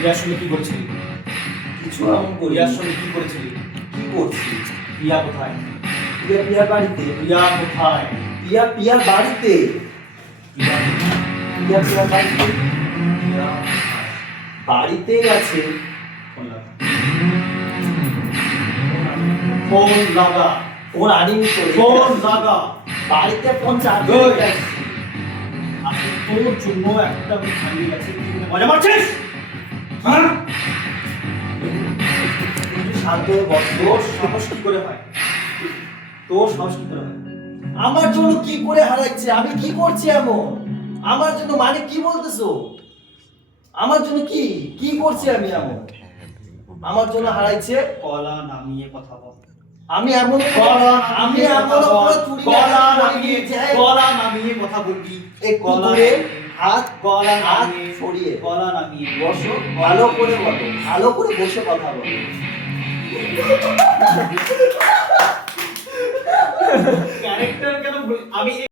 রিয়ার সঙ্গে কি করেছিলি? কিছু এমন করি। রিয়ার সঙ্গে কি করেছিলি? কি করছি? রিয়া কোথায়? পিয়ার বাড়িতে। রিয়া কোথায়? পিয়ার বাড়িতে। রিয়া পিয়ার বাড়িতে। রিয়া বাড়িতে গেছে। ফোন লাগা। ফোন লাগা। ফোন আনিনি তো। ফোন লাগা। বাড়িতে ফোন চার্জ ওই। হয়ে গেছে। আজকে তোর জন্য একটা আমি খাইয়ে গেছি, তুই মজা মারছিস? হ্যাঁ? একটু শান্ত হয়ে বস। তোর সাহস কি করে হয়? তোর সাহস কি করে হয়? আমার জন্য কি করে হারাচ্ছে? আমি কি করছি এমন? আমার জন্য মানে কি বলতেছো? আমার জন্য কি কি করছি আমি এমন? আমার জন্য হারাইছে। গলা নামিয়ে কথা বল। আমি এমন গলা আমি নামিয়ে এমন কথা বল। করে চুরি গলা নামিয়ে কথা বলবি। একটু গলা দূরে নামিয়ে। হাত গলা হাত নামিয়ে। সরিয়ে গলা নামিয়ে বসো, ভালো করে বলো, ভালো করে বসে কথা বলো। ক্যারেক্টার কেন আমি